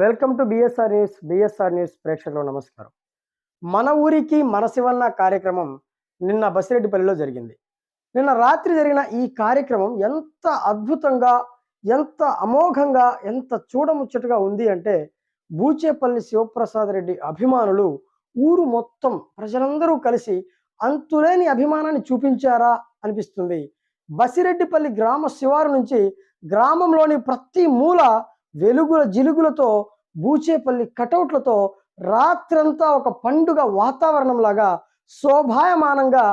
Welcome to BSR news ప్రేక్షకులకు నమస్కారం. మన ఊరికి మన శివన్న కార్యక్రమం నిన్న బసిరెడ్డిపల్లిలో జరిగింది. నిన్న రాత్రి జరిగిన ఈ కార్యక్రమం ఎంత అద్భుతంగా, ఎంత అమోఘంగా, ఎంత చూడముచ్చటగా ఉంది అంటే బూచేపల్లి శివప్రసాద్ రెడ్డి అభిమానులు ఊరు మొత్తం ప్రజలందరూ కలిసి అంతులేని అభిమానాన్ని చూపించారా అనిపిస్తుంది. బసిరెడ్డిపల్లి గ్రామ శివారు నుంచి గ్రామంలోని ప్రతి మూల వెలుగుల జిలుగులతో, బూచేపల్లి కటౌట్లతో రాత్రంతా ఒక పండుగ వాతావరణం లాగా శోభాయమానంగా,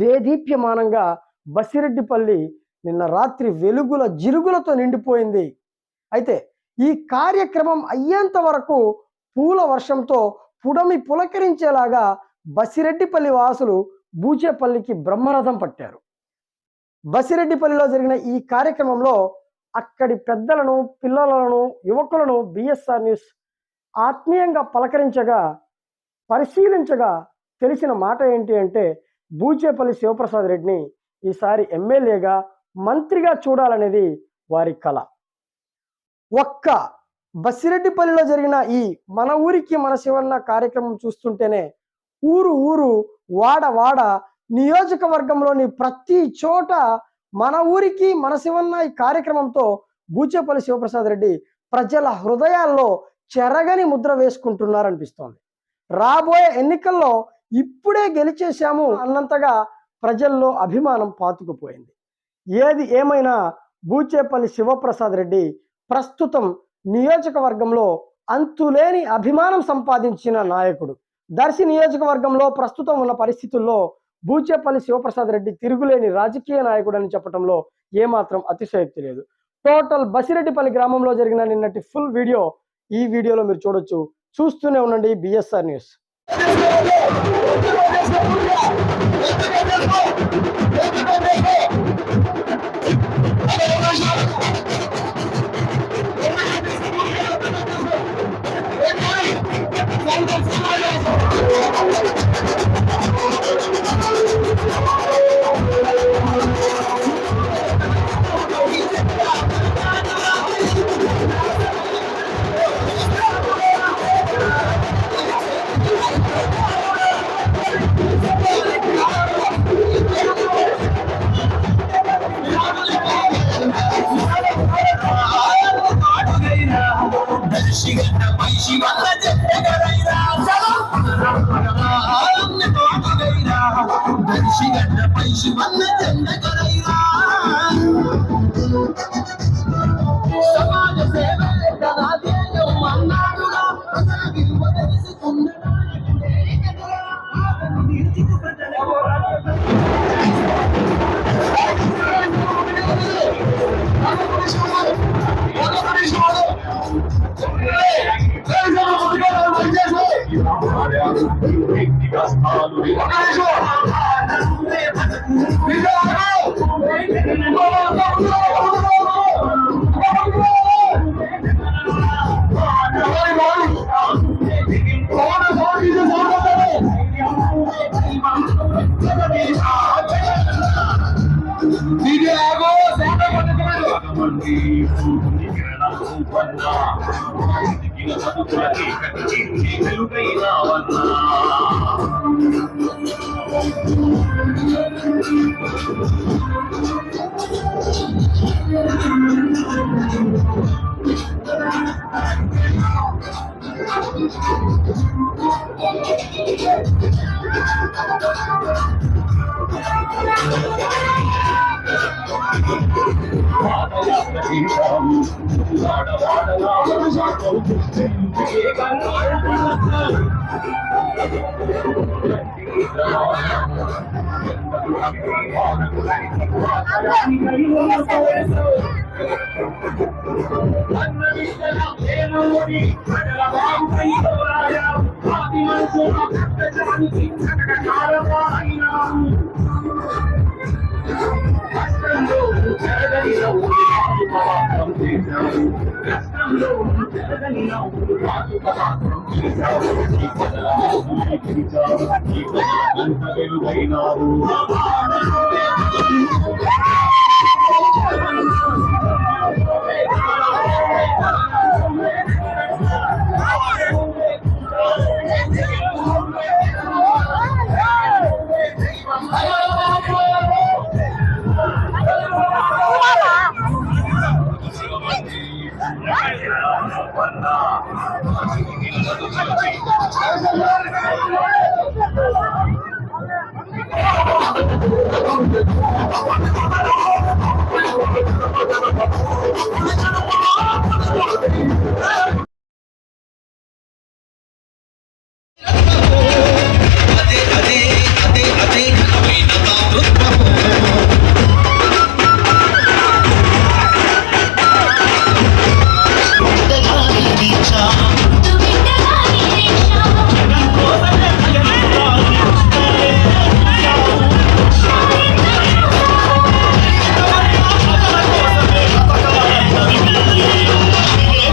దేదీప్యమానంగా బసిరెడ్డిపల్లి నిన్న రాత్రి వెలుగుల జిలుగులతో నిండిపోయింది. అయితే ఈ కార్యక్రమం అయ్యేంత వరకు పూల వర్షంతో పుడమి పులకరించేలాగా బసిరెడ్డిపల్లి వాసులు బూచేపల్లికి బ్రహ్మరథం పట్టారు. బసిరెడ్డిపల్లిలో జరిగిన ఈ కార్యక్రమంలో అక్కడి పెద్దలను, పిల్లలను, యువకులను బిఎస్ఆర్ న్యూస్ ఆత్మీయంగా పలకరించగా, పరిశీలించగా తెలిసిన మాట ఏంటి అంటే బూచేపల్లి శివప్రసాద్ రెడ్డిని ఈసారి ఎమ్మెల్యేగా, మంత్రిగా చూడాలనేది వారి కళ. ఒక్క బసిరెడ్డిపల్లిలో జరిగిన ఈ మన ఊరికి మన శివన్న కార్యక్రమం చూస్తుంటేనే ఊరు ఊరు, వాడ వాడ, నియోజకవర్గంలోని ప్రతి చోట మన ఊరికి మన శివన్న ఈ కార్యక్రమంతో బూచేపల్లి శివప్రసాద్ రెడ్డి ప్రజల హృదయాల్లో చెరగని ముద్ర వేసుకుంటున్నారనిపిస్తోంది. రాబోయే ఎన్నికల్లో ఇప్పుడే గెలిచేశాము అన్నంతగా ప్రజల్లో అభిమానం పాతుకుపోయింది. ఏది ఏమైనా బూచేపల్లి శివప్రసాద్ రెడ్డి ప్రస్తుతం నియోజకవర్గంలో అంతులేని అభిమానం సంపాదించిన నాయకుడు. దర్శి నియోజకవర్గంలో ప్రస్తుతం ఉన్న పరిస్థితుల్లో బూచేపల్లి శివప్రసాద్ రెడ్డి తిరుగులేని రాజకీయ నాయకుడు అని చెప్పడంలో ఏమాత్రం అతిశయోక్తి లేదు. టోటల్ బసిరెడ్డిపల్లి గ్రామంలో జరిగిన నిన్నటి ఫుల్ వీడియో ఈ వీడియోలో మీరు చూడొచ్చు. చూస్తూనే ఉండండి బిఎస్ఆర్ న్యూస్. సమాజ సేవ అన్నాడుగా అదే ఘనమైన దాతృత్వము. బిడ్డగానే దీక్ష. జనం కోసమే జగమెత్తాలి.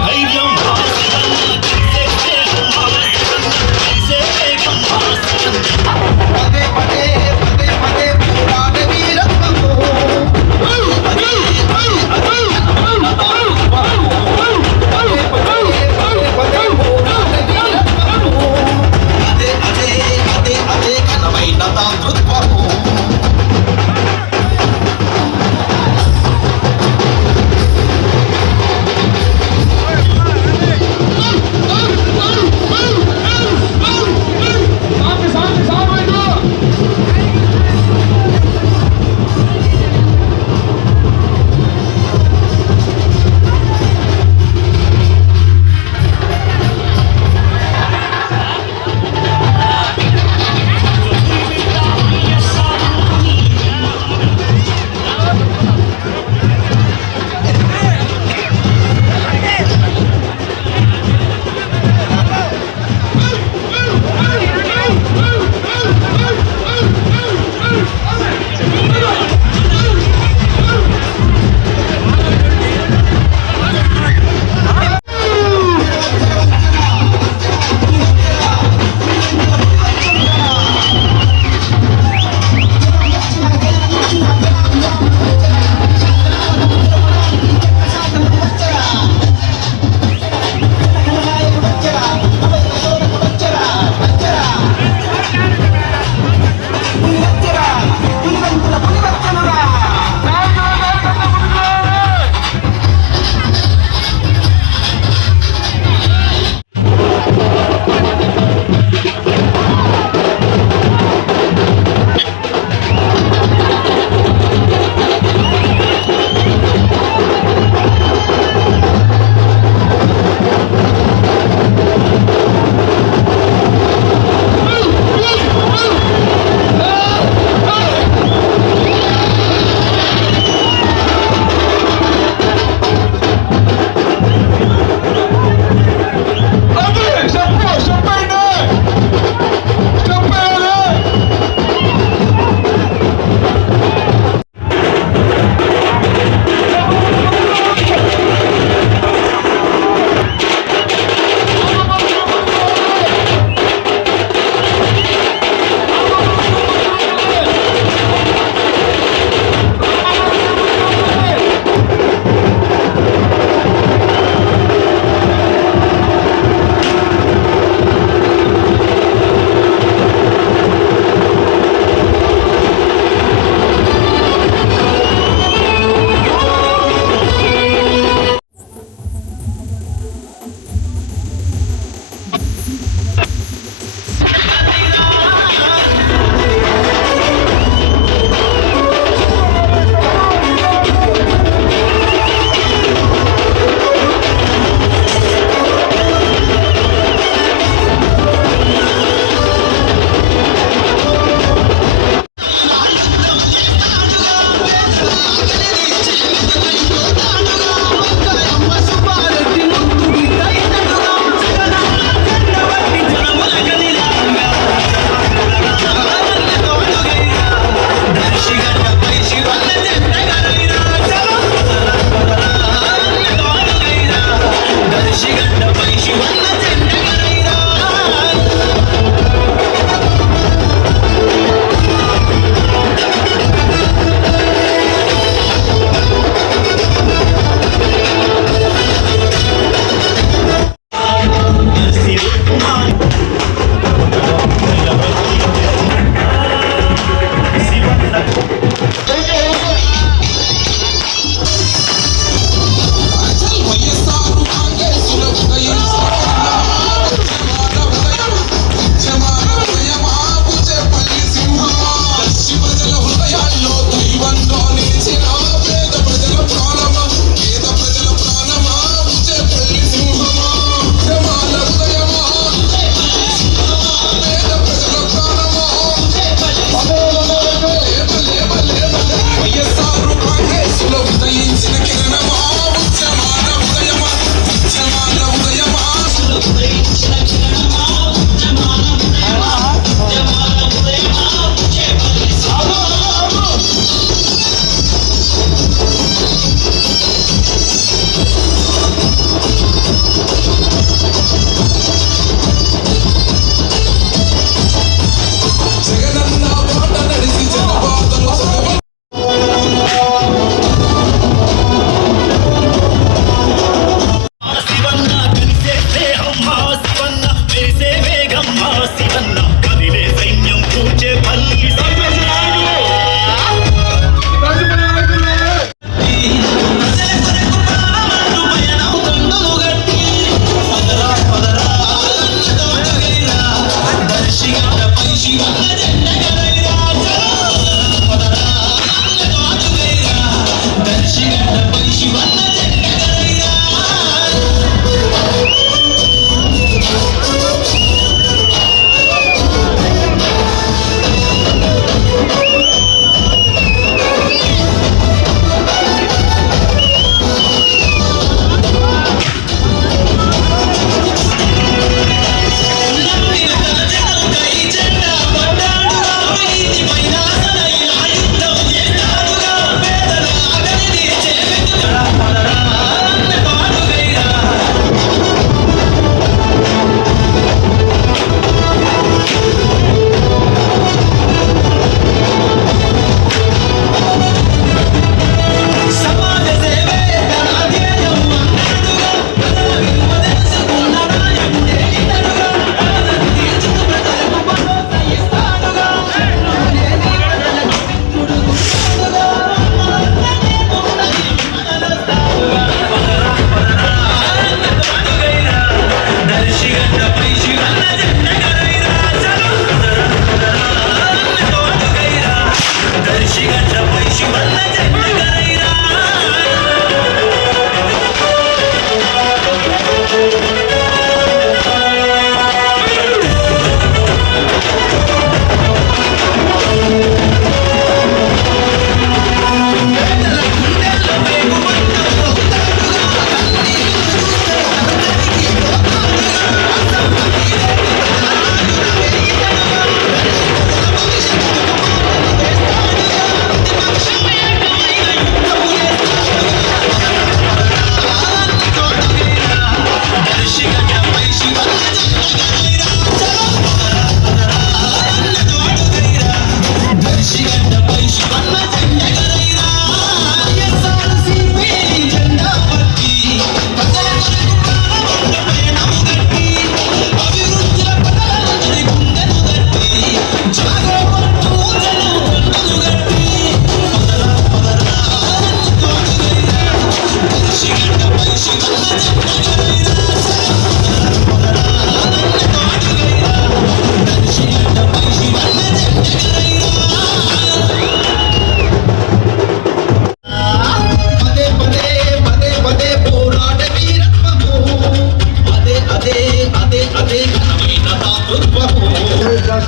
ధైర్యం పదే పదే పదే పదే పోరాడే వీరత్వము. అదే ఘనమైన దాతృత్వము. పదే పదే పదే పదే పోరాడే వీరత్వము. అదే ఘనమైన దాతృత్వము.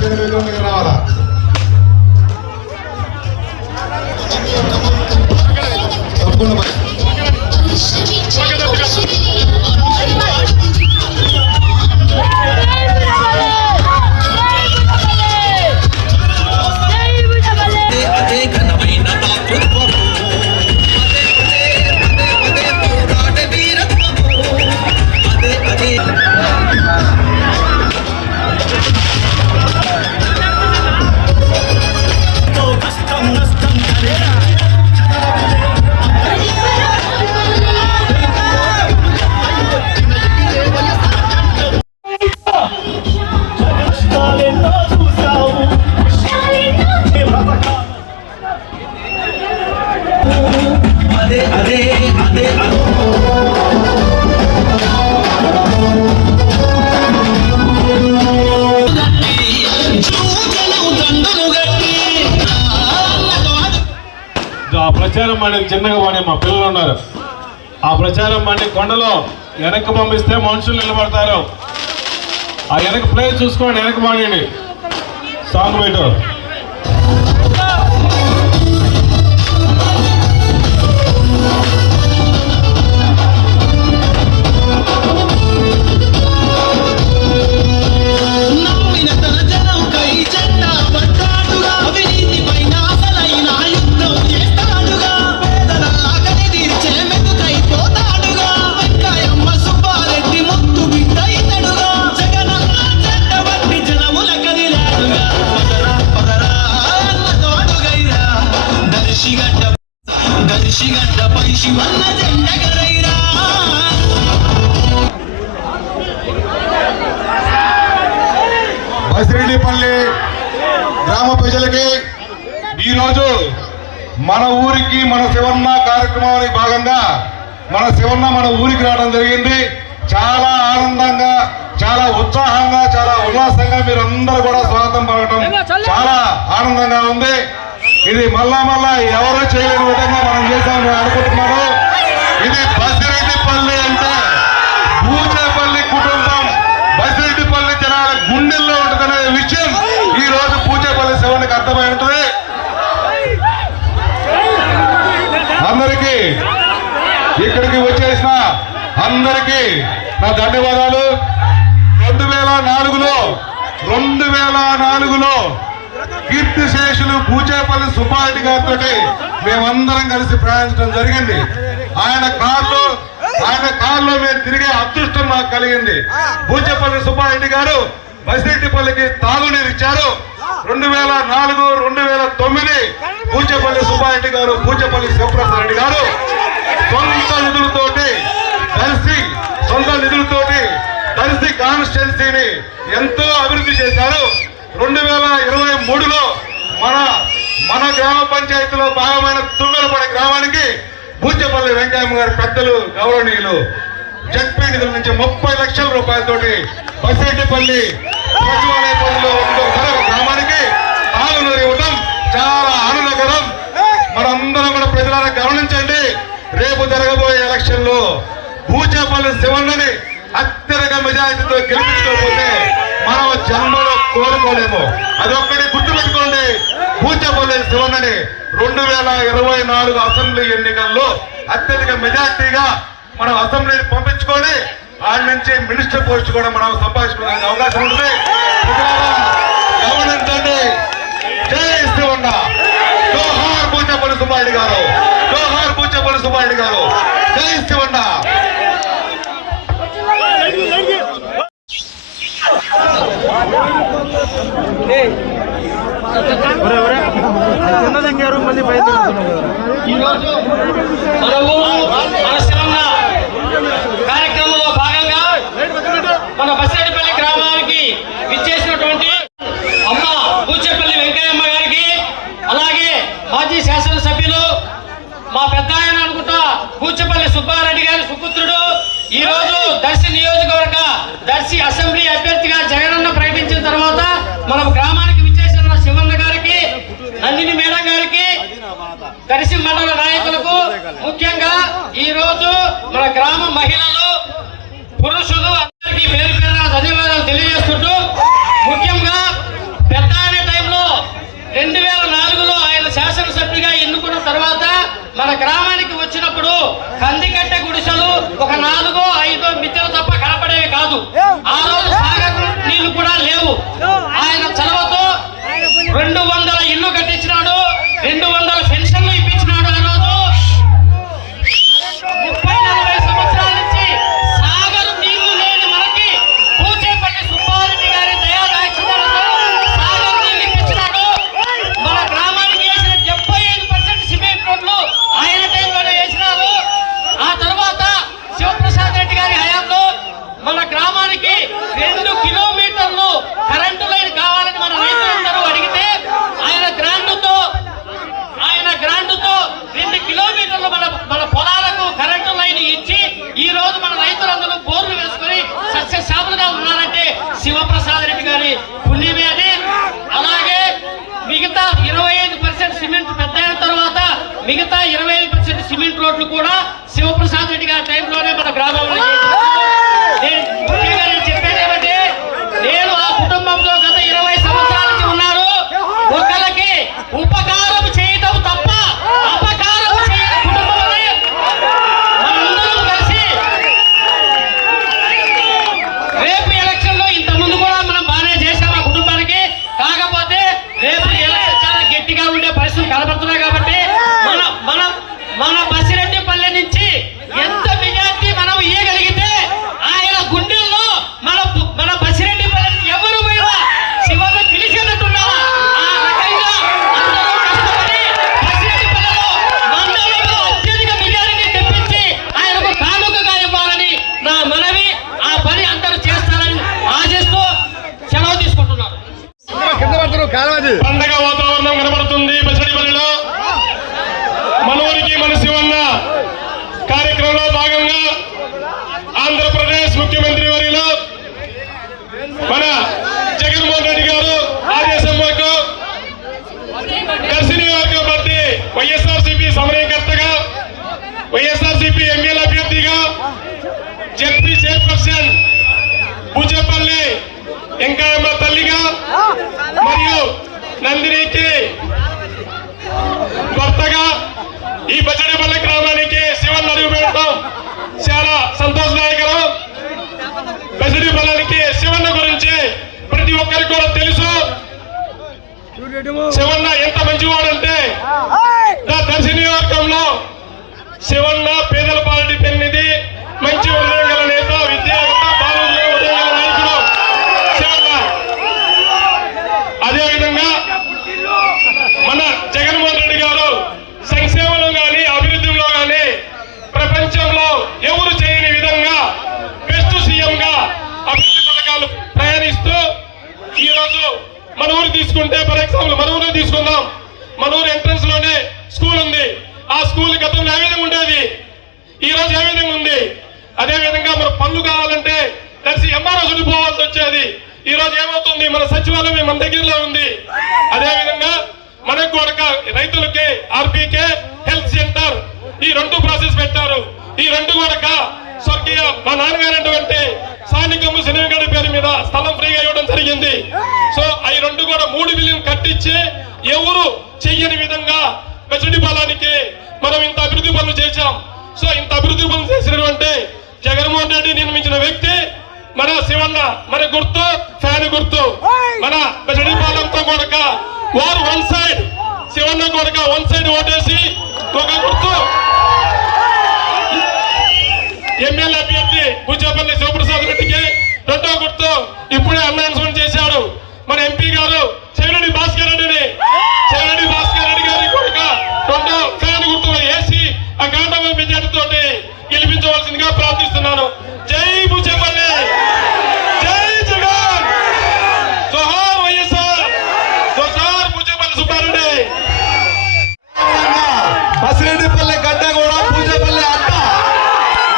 దగ్గర రావాలా? తప్పకుండా మరి. అదే ఘనమైన దాతృత్వము పదే పోరాట వీరత్వము అదే కష్టం నష్టం కష్టాలెన్నో చూసావు అదే ఆ ప్రచారం బండి చిన్నగా వాడే మా పిల్లలు ఉన్నారు. ఆ ప్రచారం బండి కొండలో వెనక్కి పంపిస్తే మనుషులు నిలబడతారు. ఆ వెనక ప్లేస్ చూసుకోండి, వెనక పాడండి సాంగ్ పెట్టు. నమ్మిన తన జనం కై జెండా పట్టాడుగా అవినీతి పైన అసలైన యుద్ధం చేస్తాడుగా పేదల ఆకలి తీర్చే మెతుకైపోతాడుగా వెంకయ్యమ్మ సుబ్బారెడ్డి ముద్దు బిడ్డ ఇతడుగా జగనన్న జెండ బట్టి జనముల కదిలాడుగా పదరా అన్నతో అడుగైరా దర్శిగడ్డపై శివన్న జెండగరైరా. బసిరెడ్డిపల్లి గ్రామ ప్రజలకి ఈరోజు మన ఊరికి మన శివన్న కార్యక్రమానికి భాగంగా మన ఊరికి రావడం జరిగింది. చాలా ఆనందంగా, చాలా ఉత్సాహంగా, చాలా ఉల్లాసంగా మీరు అందరూ కూడా స్వాగతం పలకటం చాలా ఆనందంగా ఉంది. ఇది మళ్ళా ఎవరో చేయలేని విధంగా మనం చేశామని అనుకుంటున్నారు. ఇది బసిరెడ్డిపల్లి అంటే పూచేపల్లి కుటుంబం, బసిరెడ్డిపల్లి జనాల గుండెల్లో ఉంటుందనే విషయం ఈ రోజు పూచేపల్లి శివనికి అర్థమై ఉంటుంది. అందరికీ ఇక్కడికి వచ్చేసిన అందరికీ నా ధన్యవాదాలు. 2004లో కీర్తిశేషులు పూచేపల్లి సుబ్బారెడ్డి గారితో మేమందరం కలిసి ప్రయాణించడం జరిగింది. ఆయన కారులో మేము తిరిగే అదృష్టం మాకు కలిగింది. పూచేపల్లి సుబ్బారెడ్డి గారు బసిరెడ్డిపల్లికి తాగునీరు ఇచ్చారు. 2004, 2009 పూచేపల్లి సుబ్బారెడ్డి గారు, పూచేపల్లి శివప్రసాద్ రెడ్డి గారు సొంత నిధులతోటి దర్శి కాన్స్టిట్యున్సీని ఎంతో అభివృద్ధి చేశారు. 2023లో మన గ్రామ పంచాయతీలో భాగమైన తుమ్మలపడి గ్రామానికి పూచేపల్లి వెంకయ్యమ్మ గారి పెద్దలు గౌరవనీయులు జడ్పీ నిధుల నుంచి 30 లక్షల రూపాయలతోటి బసిరెడ్డిపల్లి సచివాలయ పనుల్లో గ్రామానికి తాగునీరు ఇవ్వడం చాలా ఆనందకరం. మనందరం కూడా ప్రజలను గమనించండి. రేపు జరగబోయే ఎలక్షన్ లో పూచేపల్లి శివన్నని అత్యధిక మెజారిటీతో గెలిపించుకోకపోతే మనం జన్మలో కోరుకోలేము. అదొక్కటి గుర్తుపెట్టుకోండి. పూచేపల్లి శివన్నని 2024 అసెంబ్లీ ఎన్నికల్లో అత్యధిక మెజారిటీగా మనం అసెంబ్లీని పంపించుకొని ఆయన నుంచి మినిస్టర్ పోస్ట్ కూడా మనం సంపాదించుకోవడానికి అవకాశం ఉంటుంది. గమనించండి. జై శివన్న. జోహార్ పూచేపల్లి సుబ్బారెడ్డి గారు, జోహార్ పూచేపల్లి సుబ్బారెడ్డి గారు. జై శివన్న. ఈరోజు మన ఊరు మన శివన్న కార్యక్రమంలో భాగంగా మన బసిరెడ్డిపల్లి గ్రామానికి విచ్చేసినటువంటి అమ్మ పూచేపల్లి వెంకయ్యమ్మ గారికి, అలాగే మాజీ శాసనసభ్యులు మా పెద్ద ఆయన అనుకుంటా పూచేపల్లి సుబ్బారెడ్డి గారి సుపుత్రుడు, ఈ రోజు దర్శి నియోజకవర్గ దర్శి అసెంబ్లీ అభ్యర్థిగా జగనన్న ప్రకటించిన తర్వాత మన గ్రామానికి విచ్చేసిన శివన్న గారికి, నందిని మేడం గారికి, దర్శి మండల నాయకులకు, ముఖ్యంగా ఈ రోజు మన గ్రామ మహిళలు, పురుషులు అందరికీ పేరు పేరున ధన్యవాదాలు తెలియజేస్తుంటూ, ముఖ్యంగా గ్రామానికి 2 కిలోమీటర్లు కరెంటు లైన్ కావాలని మన రైతులందరూ అడిగితే ఆయన గ్రాంటుతో 2 కిలోమీటర్లు మన పొలాలకు కరెంటు లైన్ ఇచ్చి ఈ రోజు మన రైతులందరూ బోర్లు వేసుకుని సస్యశ్యామలుగా ఉన్నారంటే శివప్రసాద్ రెడ్డి గారి పుణ్యమే అది. అలాగే మిగతా 25% సిమెంట్ పెద్ద అయిన తర్వాత మిగతా 25% సిమెంట్ రోడ్లు కూడా శివప్రసాద్ రెడ్డి గారి టైంలోనే మన గ్రామంలో చెప్పేది ఏమంటే, నేను ఆ కుటుంబంలో గత 20 సంవత్సరాల నుంచి ఉన్నాను. ఒకరికి ఉపకారం చేయటం తప్ప అపకారం చేయని కుటుంబమని మనందరం కలిసి రేపు ఎలక్షన్ లో ఇంత ముందు కూడా మనం బాగానే చేశాం ఆ కుటుంబానికి. కాకపోతే రేపు ఎలక్షన్ చాలా గట్టిగా ఉండే పరిస్థితులు కనబడుతున్నాయి కాబట్టి మన బసిరెడ్డిపల్లె నుంచి ఎంత మెజార్టీ మనం ఇయ్యగలిగితే ఆయన గుండెల్లో మన బసిరెడ్డిపల్లె ఎవరు పోయినా శివను పిలిచేటట్టున్నా ఆ రకంగా అందరూ కష్టపడి బసిరెడ్డిపల్లెలో మండలంలో అత్యధిక మెజారిటీ తెప్పించి ఆయనకు కానుకగా ఇవ్వాలని నా మనవి. ఆ పని అందరూ చేస్తారని ఆశిస్తూ సెలవు తీసుకుంటున్నారు. పండగ వాతావరణం కనబడుతుంది బసిరెడ్డిపల్లిలో. మన ఊరికి మన శివన్న కార్యక్రమంలో భాగంగా ఆంధ్రప్రదేశ్ ముఖ్యమంత్రి వర్యులు మన జగన్మోహన్ రెడ్డి గారు ఆర్ఎస్ఎంఓకు దర్శి నియోజకవర్గం పార్టీ వైఎస్ఆర్సీపీ సమన్వయకర్తగా, వైఎస్ఆర్సీపీ ఎమ్మెల్యే అభ్యర్థిగా, జెడ్పీ చైర్పర్సన్ పూజపల్లి వెంకయ్యమ్మ తల్లిగా మరియు నందినికి భర్తగా ఈ బసిరెడ్డిపల్లి గ్రామానికి శివన్ అడుగు పెట్టడం చాలా సంతోషదాయకరం. బసిరెడ్డిపల్లికి శివన్న గురించి ప్రతి ఒక్కరికి కూడా తెలుసు. శివన్న ఎంత మంచివాడంటే నా దర్శి నియోజకవర్గంలో శివన్న పేదల పార్టీ పెన్నిది, మంచి ఉదయం గల నేత, విద్యావేత్త, బాలుల్ని ఉదయం గల నాయకుడు శివన్న. అదేవిధంగా మన జగన్మోహన్ రెడ్డి గారు సంక్షేమంలో కానీ అభివృద్ధిలో కానీ ప్రపంచంలో ఎవరు చేయని విధంగా బెస్ట్ సీఎం గా అభివృద్ధి పథకాలు ప్రయాణిస్తూ ఈ రోజు మన ఊరు తీసుకుంటే, ఫర్ ఎగ్జాంపుల్ మన ఊరు తీసుకుందాం. మన ఊరు ఎంట్రన్స్ లోనే స్కూల్ ఉంది. ఆ స్కూల్ గతంలో ఏ విధంగా ఉండేది, ఈ రోజు ఏ విధంగా ఉంది. అదే విధంగా మన పనులు కావాలంటే కలిసి ఎంఆర్ఓ చుడిపోవాల్సి వచ్చేది. ఈ రోజు ఏమవుతుంది, మన సచివాలయం మన దగ్గరలో ఉంది. అదే విధంగా మనకు కూడా రైతులకి ఆర్బీకే హెల్త్ సెంటర్ ఈ 2 ప్రాసెస్ పెట్టారు. ఈ 2 కూడా స్వర్గీయ మా నాన్నగారు స్థానికము శనిగడి పేరు మీద స్థలం ఫ్రీగా ఇవ్వడం జరిగింది. సో ఈ 2 కూడా 3 బిలియన్ కట్టించి ఎవరు చెయ్యని విధంగా బసిరెడ్డిపల్లికి మనం ఇంత అభివృద్ధి పనులు చేశాం. సో ఇంత అభివృద్ధి పనులు చేసినటువంటి జగన్మోహన్ రెడ్డి నిర్మించిన వ్యక్తి మన శివన్న. మన గుర్తు ఫ్యాన్ గుర్తు. మన బసిరెడ్డిపల్లితో కూడా వారు 1 సైడ్, శివన్న కూడా 1 సైడ్ ఓటేసి ఒక గుర్తు ఎమ్మెల్యే అభ్యర్థి పూజపల్లి శివప్రసాద్ రెడ్డికి, 2వ గుర్తు ఇప్పుడే అనౌన్స్మెంట్ చేశాడు మన ఎంపీ గారు చెవిరెడ్డి భాస్కర్ రెడ్డిని. చెవిరెడ్డి భాస్కర్ రెడ్డి గారి కూడా 2వ ఫ్యాన్ గుర్తు వేసి అఖండ మెజార్టీతో గెలిపించవలసిందిగా ప్రార్థిస్తున్నాను. జై పూజపల్లి, జై జగన్, జోహార్ వైఎస్ఆర్, జోహార్ పూజపల్లి సుబ్బారెడ్డి. బసిరెడ్డిపల్లి గడ్డ కూడా పూజపల్లి అడ్డ.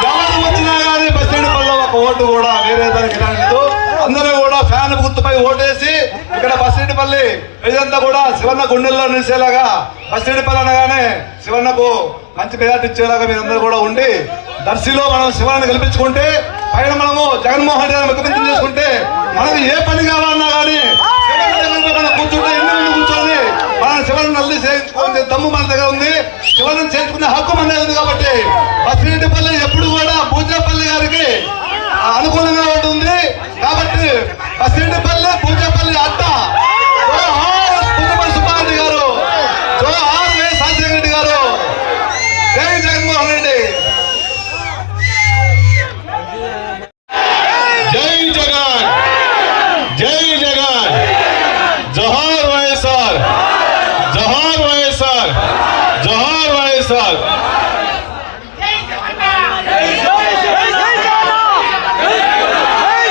ఎవరు వచ్చినా కానీ బసిరెడ్డిపల్లి ఒక ఓటు కూడా వేరే దానికి రాలేదు. అందరూ కూడా ఫ్యాన్ గుర్తుపై ఓటేసి ఇక్కడ బసిరెడ్డిపల్లి ప్రజలంతా కూడా శివన్న గుండెల్లో నిలిచేలాగా, బసిరెడ్డిపల్లి అనగానే శివన్నకు మంచి మెజార్టీ ఇచ్చేలాగా మీరందరూ కూడా ఉండి దర్శిలో మనం శివన్ని గెలిపించుకుంటే, పైన మనము జగన్మోహన్ రెడ్డి ముఖ్యమంత్రి చేసుకుంటే మనకు ఏ పని కావాలన్నా కానీ మనం కూర్చుంటే ఎన్ని కూర్చొని మనం శివన్ని నల్లి చేయించుకునే దమ్ము మన దగ్గర ఉంది. శివన్ని చేయించుకునే హక్కు మన దగ్గర ఉంది. కాబట్టి బసిరెడ్డిపల్లి ఎప్పుడు కూడా పూజపల్లి గారికి అనుకూలంగా ఉంటుంది. కాబట్టి బసిరెడ్డిపల్లి పూజపల్లి అడ్డ. పూజపల్లి సుబ్బారెడ్డి గారు, జోహార్ రాజశేఖర రెడ్డి గారు, జై జగన్మోహన్ రెడ్డి. జై జగన్, జై జగన్, జోహార్ వైఎస్ఆర్, జోహార్ వైఎస్ఆర్, జోహార్ వైఎస్ఆర్. జై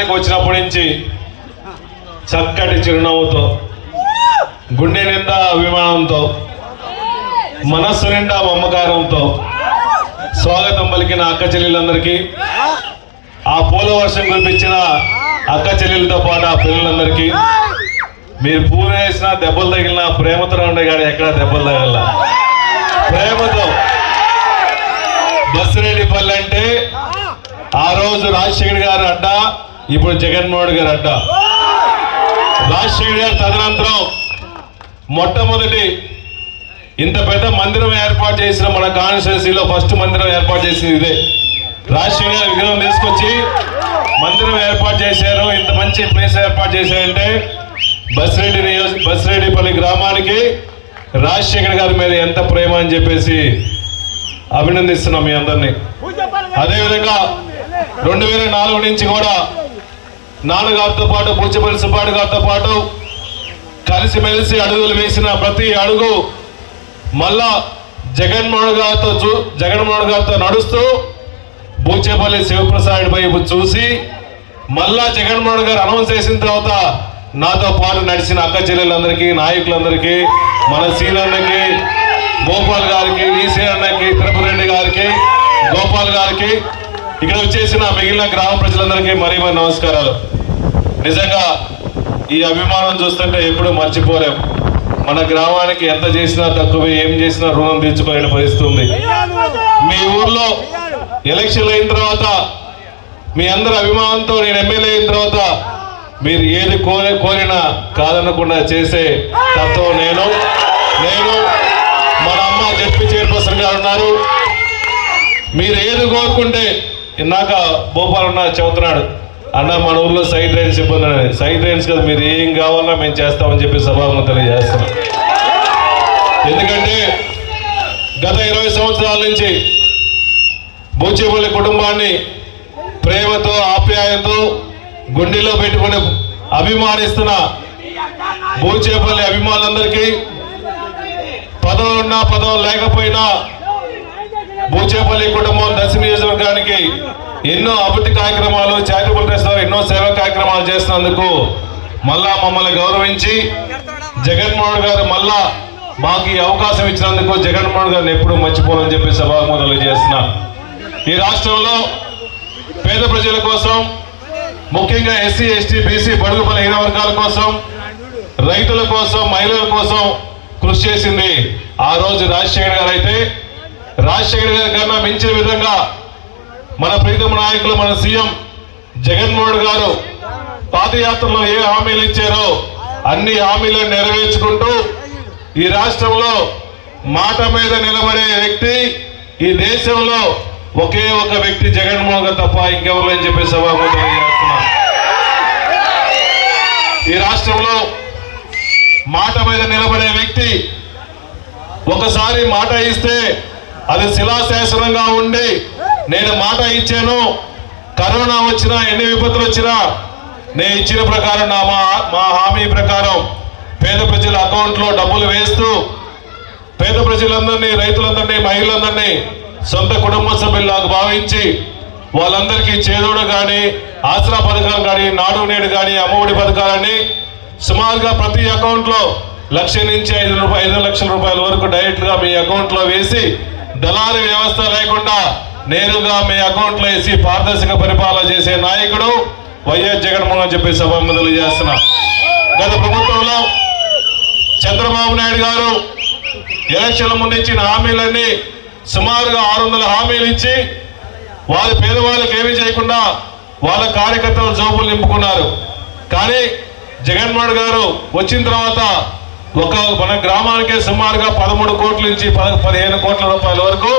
గ్రామానికి వచ్చినప్పటి నుంచి చక్కటి చిరునవ్వుతో, గుండె నిండా అభిమానంతో, మనస్సు నిండా మమకారంతో స్వాగతం పలికిన అక్క చెల్లెళ్ళందరికీ, ఆ పూల వర్షం కురిపించిన అక్క చెల్లెలతో పాటు ఆ పిల్లలందరికీ, మీరు పూలు వేసిన దెబ్బలు తగిలిన ప్రేమతో ఉండే కానీ ఎక్కడ దెబ్బలు తగల ప్రేమతో. బస్సిరెడ్డిపల్లి అంటే ఆ రోజు రాజశేఖర్ గారు అడ్డ, ఇప్పుడు జగన్మోహన్ గారు అడ్డ. రాజశేఖర్ గారు తదనంతరం మొట్టమొదటి ఇంత పెద్ద మందిరం ఏర్పాటు చేసిన మన కాన్స్టిట్యున్సీలో ఫస్ట్ మందిరం ఏర్పాటు చేసింది ఇదే. రాజశేఖర్ గారు విగ్రహం తీసుకొచ్చి మందిరం ఏర్పాటు చేశారు. ఇంత మంచి ప్లేస్ ఏర్పాటు చేశారంటే బస్సిరెడ్డిపల్లి గ్రామానికి రాజశేఖర్ గారి మీద ఎంత ప్రేమ అని చెప్పేసి అభినందిస్తున్నాం మీ అందరినీ. అదేవిధంగా 2004 నుంచి కూడా నాన్నగారితో పాటు బూచపల్లి సుబ్బారెడ్డి గారితో పాటు కలిసిమెలిసి అడుగులు వేసిన ప్రతి అడుగు మళ్ళా జగన్మోహన్ గారితో నడుస్తూ బూచేపల్లి శివప్రసాద్ వైపు చూసి మళ్ళా జగన్మోహన్ గారు అనౌన్స్ చేసిన తర్వాత నాతో పాటు నడిచిన అక్క చెల్లెలందరికీ, నాయకులందరికీ, మన సీనన్నకి, గోపాల్ గారికి, ఈసీ అన్నకి, తిరుపతి రెడ్డి గారికి, గోపాల్ గారికి, ఇక్కడ వచ్చేసిన మిగిలిన గ్రామ ప్రజలందరికీ మరీ నమస్కారాలు. నిజంగా ఈ అభిమానం చూస్తుంటే ఎప్పుడూ మర్చిపోలేం. మన గ్రామానికి ఎంత చేసినా తక్కువే, ఏం చేసినా రుణం తీర్చుకోలేని పరిస్థితి ఉంది. మీ ఊర్లో ఎలక్షన్లు అయిన తర్వాత మీ అందరి అభిమానంతో నేను ఎమ్మెల్యే అయిన తర్వాత మీరు ఏది కోరినా కాదనకుండా చేసే తత్వం నేను మన అమ్మ జడ్పీ చైర్పర్సన్ గారు ఉన్నారు. మీరు ఏది కోరుకుంటే ఇందాక భోపాల్ చెబుతున్నాడు, అన్న మన ఊర్లో సైడ్ డ్రైన్స్ ఇబ్బంది అనేది. సైడ్ డ్రైన్స్ కదా, మీరు ఏం కావాలన్నా మేము చేస్తామని చెప్పి సభాముఖంగా తెలియజేస్తున్నాం. ఎందుకంటే గత 20 సంవత్సరాల నుంచి బూచేపల్లి కుటుంబాన్ని ప్రేమతో, ఆప్యాయతతో గుండెలో పెట్టుకుని అభిమానిస్తున్న బూచేపల్లి అభిమానులందరికీ పదవులున్నా పదవులు లేకపోయినా బూచేపల్లి కుటుంబం దర్శి నియోజకవర్గానికి ఎన్నో అభివృద్ధి కార్యక్రమాలు, చారిటబుల్ ట్రస్ట్ ఎన్నో సేవా కార్యక్రమాలు చేసినందుకు మళ్ళా మమ్మల్ని గౌరవించి జగన్మోహన్ గారు మళ్ళా మాకు ఈ అవకాశం ఇచ్చినందుకు జగన్మోహన్ గారిని ఎప్పుడూ మర్చిపోవాలని చెప్పి సభాముఖంగా చేస్తున్నా. ఈ రాష్ట్రంలో పేద ప్రజల కోసం, ముఖ్యంగా ఎస్సీ, ఎస్టీ, బీసీ, బడుగు బలహీన వర్గాల కోసం, రైతుల కోసం, మహిళల కోసం కృషి చేసింది ఆ రోజు రాజశేఖర్ గారు. అయితే రాజశేఖర్ గారి కన్నా మించిన విధంగా మన ప్రీతమ నాయకులు, మన సీఎం జగన్మోహన్ గారు పాదయాత్రలో ఏ హామీలు ఇచ్చారో అన్ని హామీలను నెరవేర్చుకుంటూ ఈ రాష్ట్రంలో మాట మీద నిలబడే వ్యక్తి ఈ దేశంలో ఒకే ఒక వ్యక్తి జగన్మోహన్ గారు తప్ప ఇంకెవరు అని చెప్పి సభాముఖంగా తెలియజేస్తున్నారు. ఈ రాష్ట్రంలో మాట మీద నిలబడే వ్యక్తి ఒకసారి మాట ఇస్తే అది శిలాశాసనంగా ఉండి, నేను మాట ఇచ్చాను, కరోనా వచ్చినా ఎన్ని విపత్తులు వచ్చినా నేను ఇచ్చిన ప్రకారం మా హామీ ప్రకారం పేద ప్రజల అకౌంట్లో డబ్బులు వేస్తూ పేద ప్రజలందరినీ, రైతులందరినీ, మహిళలందరినీ సొంత కుటుంబ సభ్యుల్లాగా భావించి వాళ్ళందరికీ చేదోడు కానీ, ఆసరా పథకాలు కానీ, నాడు నేడు కానీ, అమ్మఒడి పథకాలని సుమారుగా ప్రతి అకౌంట్లో 1,00,000 నుంచి 5 లక్షల రూపాయల వరకు డైరెక్ట్ గా మీ అకౌంట్ లో వేసి దళారీ వ్యవస్థ లేకుండా నేరుగా మీ అకౌంట్ లో వేసి పారదర్శక పరిపాలన చేసే నాయకుడు వైఎస్ జగన్మోహన్ అని చెప్పి సభాముఖంగా చేస్తున్నా. గత ప్రభుత్వంలో చంద్రబాబు నాయుడు గారు ఎలక్షన్ల ముందు ఇచ్చిన హామీలన్నీ సుమారుగా 600 హామీలు ఇచ్చి వాళ్ళ పేదవాళ్ళకి ఏమీ చేయకుండా వాళ్ళ కార్యకర్తలు జోబులు నింపుకున్నారు. కానీ జగన్మోహన్ గారు వచ్చిన తర్వాత మన గ్రామానికే సుమారుగా 13 కోట్ల నుంచి 15 కోట్ల రూపాయల వరకు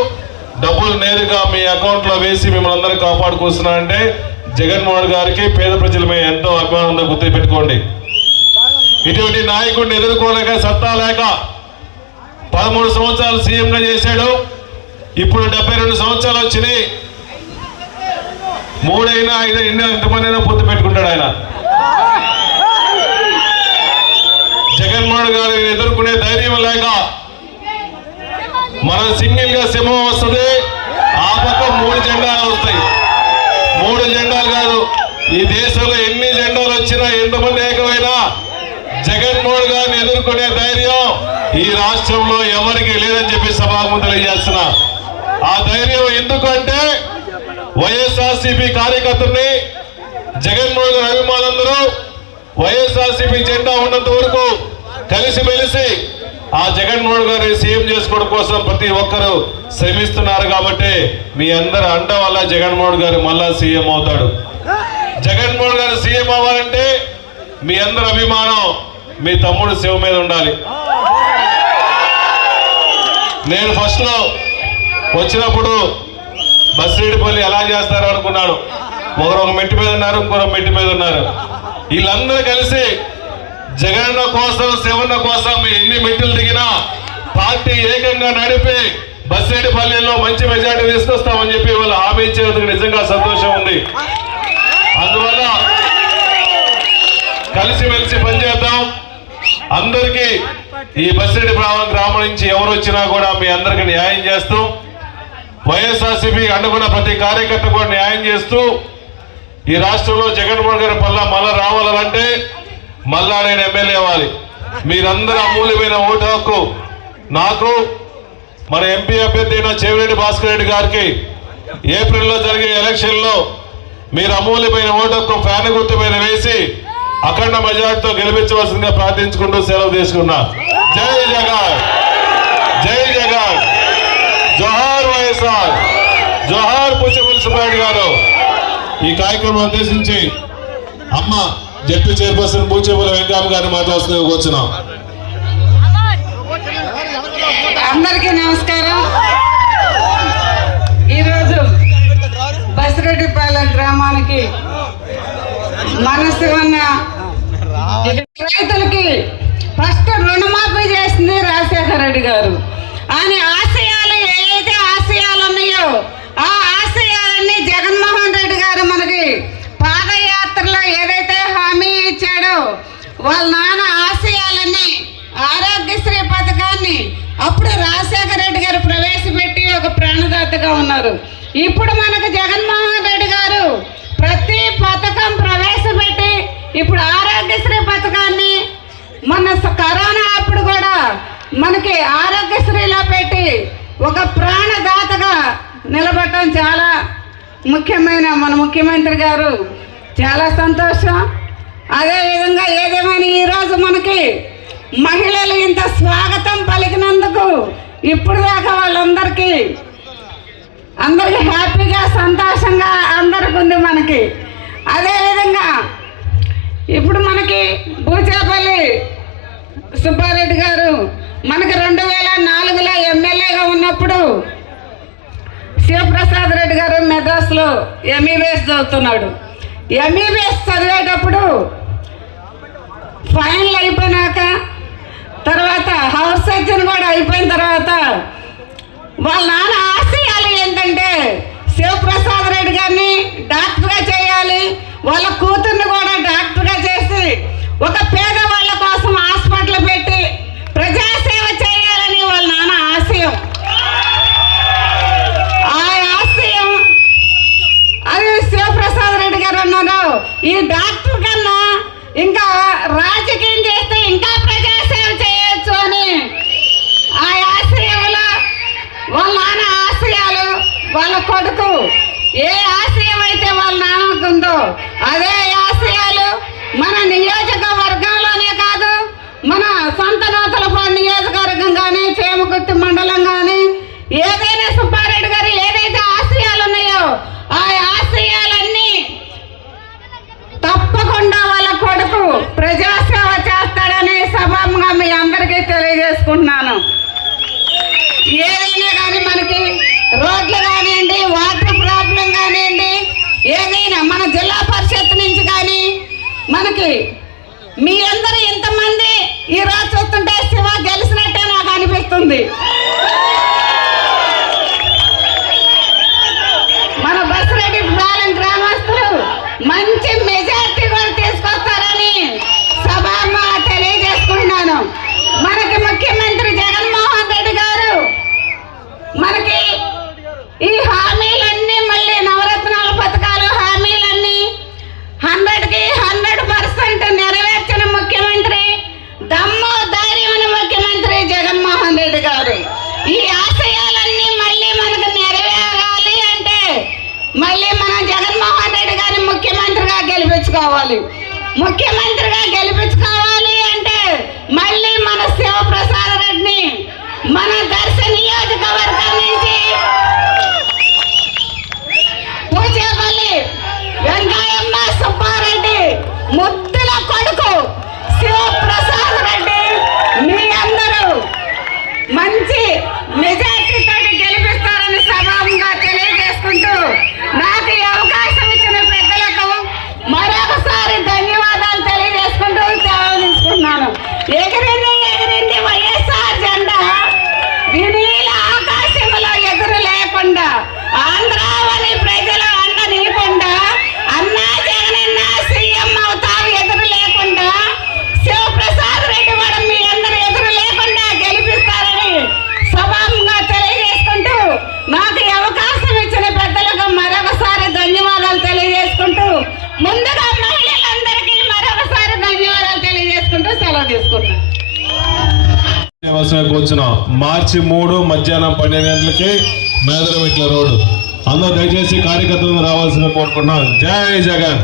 డబ్బులు నేరుగా మీ అకౌంట్ లో వేసి మిమ్మల్ని అందరూ కాపాడుకొస్తున్నారంటే జగన్మోహన్ గారికి పేద ప్రజల మీద ఎంతో అభిమానంతో గుర్తుపెట్టుకోండి. ఇటువంటి నాయకుడిని ఎదుర్కోలేక, సత్తా లేక 13 సంవత్సరాలు సీఎంగా చేశాడు. ఇప్పుడు 72 సంవత్సరాలు వచ్చినాయి. 3 అయినా 5 అయినా ఎంతమంది అయినా పొత్తు పెట్టుకుంటాడు ఆయన. జగన్మోహన్ గారిని ఎదుర్కొనే ధైర్యం లేక మన సింగిల్ గా సింహం వస్తుంది, ఆ పక్క 3 జెండాలు వస్తాయి. 3 జెండాలు కాదు, ఈ దేశంలో జగన్మోహన్ గారిని ఎదుర్కొనే ధైర్యం ఈ రాష్ట్రంలో ఎవరికి లేదని చెప్పి సభాముఖం తెలియజేస్తున్నా. ఆ ధైర్యం ఎందుకంటే వైఎస్ఆర్సీపీ కార్యకర్తల్ని జగన్మోహన్ గారి అభిమానులందరూ వైఎస్ఆర్సీపీ జెండా ఉన్నంత వరకు కలిసిమెలిసి ఆ జగన్మోహన్ గారిని సీఎం చేసుకోవడం కోసం ప్రతి ఒక్కరూ శ్రమిస్తున్నారు. కాబట్టి మీ అందరి అండ వల్ల జగన్మోహన్ గారు మళ్ళా సీఎం అవుతాడు. జగన్మోహన్ గారు సీఎం అవ్వాలంటే మీ అందరి అభిమానం మీ తమ్ముడు శివ మీద ఉండాలి. నేను ఫస్ట్ లో వచ్చినప్పుడు బస్రెడ్డిపల్లి ఎలా చేస్తారు అనుకున్నాను. ఒకరు ఒక మెట్టి మీద ఉన్నారు, ఇంకొక మెట్టి మీద ఉన్నారు. వీళ్ళందరూ కలిసి జగన్న కోసం శివన్న కోసం ఎన్ని మెట్టులు దిగినా పార్టీ ఏకంగా నడిపి బస్రెడ్డిపల్లిలో మంచి మెజార్టీ తీసుకొస్తామని చెప్పి వాళ్ళు హామీ ఇచ్చేందుకు నిజంగా సంతోషం ఉంది. అందువల్ల కలిసిమెలిసి పనిచేద్దాం. అందరికీ ఈ బస్రెడ్డి గ్రామం నుంచి ఎవరు వచ్చినా కూడా మీ అందరికి న్యాయం చేస్తూ వైఎస్ఆర్సీపీ అండుకున్న ప్రతి కార్యకర్త కూడా న్యాయం చేస్తూ ఈ రాష్ట్రంలో జగన్మోహన్ గారి మళ్ళా రావాలంటే మళ్ళా నేను ఎమ్మెల్యే అవ్వాలి. మీరందరూ అమూల్యమైన ఓటు హక్కు నాకు మన ఎంపీ అభ్యర్థి అయిన చెవిరెడ్డి భాస్కర్ రెడ్డి గారికి ఏప్రిల్లో జరిగే ఎలక్షన్లో మీరు అమూల్యమైన ఓటు హక్కు ఫ్యాన్ గుర్తు మీద వేసి అఖండ మెజార్టీతో గెలిపించవలసిందిగా ప్రార్థించుకుంటూ సెలవు తీసుకున్నా. జై జగన్, జై జగన్, జోహార్ వైఎస్ఆర్, జోహార్ పుచ్చపల్లి సుబ్బారెడ్డి గారు. ఈ కార్యక్రమం ఉద్దేశించి అమ్మ జడ్పీ చైర్పర్సన్ పూచేపల్లి వెంకమ్మ గారిని మాట్లాడుతూ కూర్చున్నాం. అందరికీ నమస్కారం. ఈరోజు బసిరెడ్డిపాలెం గ్రామానికి మనసు ఉన్న రైతులకి ఫస్ట్ రుణమాఫీ చేసింది రాజశేఖర రెడ్డి గారు. ఆయన ఆశయాలు ఏదైతే ఆశయాలు ఉన్నాయో ఆ ఆశయాలన్నీ జగన్మోహన్ రెడ్డి గారు మనకి పాదయాత్రలో ఏదైతే హామీ ఇచ్చాడో వాళ్ళ నాన్న ఆశయాలన్నీ ఆరోగ్యశ్రీ పథకాన్ని అప్పుడు రాజశేఖర రెడ్డి గారు ప్రవేశపెట్టి ఒక ప్రాణదాతగా ఉన్నారు. ఇప్పుడు మనకు జగన్మోహన్ రెడ్డి గారు ప్రతి పథకం ప్రవేశపెట్టి ఇప్పుడు ఆరోగ్యశ్రీ పథకాన్ని మన కరోనా అప్పుడు కూడా మనకి ఆరోగ్యశ్రీలో పెట్టి ఒక ప్రాణదాతగా నిలబడటం చాలా ముఖ్యమైన మన ముఖ్యమంత్రి గారు చాలా సంతోషం. అదేవిధంగా ఏదేమైనా ఈరోజు మనకి మహిళలు ఇంత స్వాగతం పలికినందుకు ఇప్పుడు దాకా వాళ్ళందరికీ హ్యాపీగా సంతోషంగా అందరికి ఉంది మనకి. అదేవిధంగా ఇప్పుడు మనకి పూచేపల్లి సుబ్బారెడ్డి గారు మనకి 2004లో ఎమ్మెల్యేగా ఉన్నప్పుడు శివప్రసాద్ రెడ్డి గారు మెడ్రాస్లో ఎంఈబీఎస్ చదువుతున్నాడు. ఎంఈబీఎస్ చదివేటప్పుడు ఫైనల్ అయిపోయినాక తర్వాత హౌస్ సర్జన్ కూడా అయిపోయిన తర్వాత వాళ్ళ నాన్న ఆశయాలు ఏంటంటే శివప్రసాద్ రెడ్డి గారిని డాక్టర్గా చేయాలి, వాళ్ళ కూతుర్ని కూడా డాక్టర్గా చేసి ఒక పేదవాళ్ళ కోసం హాస్పిటల్ పెట్టి ప్రజాసేవ చేయాలని వాళ్ళ నాన్న ఆశయం. ఆ ఆశయం అది శివప్రసాద్ రెడ్డి గారు అన్నారు, ఈ డాక్టర్ కన్నా ఇంకా రాజకీయం చేస్తే ఇంకా ప్రజాసేవ చేయొచ్చు అని ఆ ఆశయంలో వాళ్ళ నాన్న ఆశయాలు వాళ్ళ కొడుకు ఏ ఆశయం అయితే వాళ్ళ నాన్నకు ఉందో అదే ఆశయాలు మన నియోజకవర్గంలోనే కాదు మన సొంత నూతలపాడు నియోజకవర్గం కానీ చేమకుర్తి మండలం కానీ ఏదైనా సుబ్బారెడ్డి గారు ఏదైతే ఆశయాలు ఉన్నాయో ఆ ఆశయాలన్నీ తప్పకుండా వాళ్ళ కొడుకు ప్రజాసేవ చేస్తాడని సభంగా మీ అందరికీ తెలియజేసుకుంటున్నాను. ఏదైనా కానీ మనకి రోడ్లు కానివ్వండి, వాటర్ ప్రాబ్లం కానివ్వండి, ఏదైనా మన జిల్లా పరిషత్ నుంచి కానీ మనకి మీ అందరూ ఇంతమంది ఈరోజు చూస్తుంటే శివ గెలిచినట్టే నాకు అనిపిస్తుంది. మన బసిరెడ్డిపాలెం గ్రామస్తులు మంచి మెజార్టీ కూడా తీసుకొస్తారని సభగా తెలియజేసుకుంటున్నాను. మనకి ముఖ్యమంత్రి జగన్మోహన్ రెడ్డి గారు మనకి ఈ హామీలన్నీ మళ్ళీ నవరత్నాల పథకాలు హామీలన్నీ 100కి 100% నెరవేర్చిన ముఖ్యమంత్రి ముఖ్యమంత్రిగా గెలిపించుకోవాలి అంటే మళ్ళీ మన శివప్రసాద్ రెడ్డిని మన దర్శన నియోజకవర్గం నుంచి పూచేపల్లి వెంకయ్యమ్మ సుబ్బారెడ్డి ముద్దుల కొడుకు శివప్రసాద్ రెడ్డి మీ అందరూ మంచి మెజార్టీతో గెలిపిస్తారని సభాముగా తెలియజేసుకుంటూ నాకు ఈ అవకాశం ఇచ్చిన పెద్దలకు మరొకసారి ధన్యవాదాలు తెలియజేసుకుంటూ సేవలు తీసుకుంటున్నాను. ఎగిరింది వైఎస్ఆర్ జెండా వినీల ఆకాశంలో ఎదురు లేకుండా ఆంధ్రావని ప్రజల అండ నీకుండా అన్నా జగనన్న సీఎం అవుతారు ఎదురు లేకుండా శివప్రసాద్ రెడ్డి కూడా మీ అందరూ ఎదురు లేకుండా గెలిపిస్తారని సభాముగా తెలియజేసుకుంటూ నాకు ఈ అవకాశం ఇచ్చిన పెద్దలకు మరొకసారి ధన్యవాదాలు తెలియజేసుకుంటూ ముందుగా మహిళలందరికీ మరొకసారి ధన్యవాదాలు తెలియజేసుకుంటూ సెలవు తీసుకుంటున్నాను. వ్యవసాయకు వచ్చిన మార్చి 3 మధ్యాహ్నం 12 గంటలకి మేదరమిట్ల రోడ్డు. అందరూ దయచేసి కార్యకర్తలను రావాల్సిందిగా కోరుకుంటున్నాం. జై జగన్.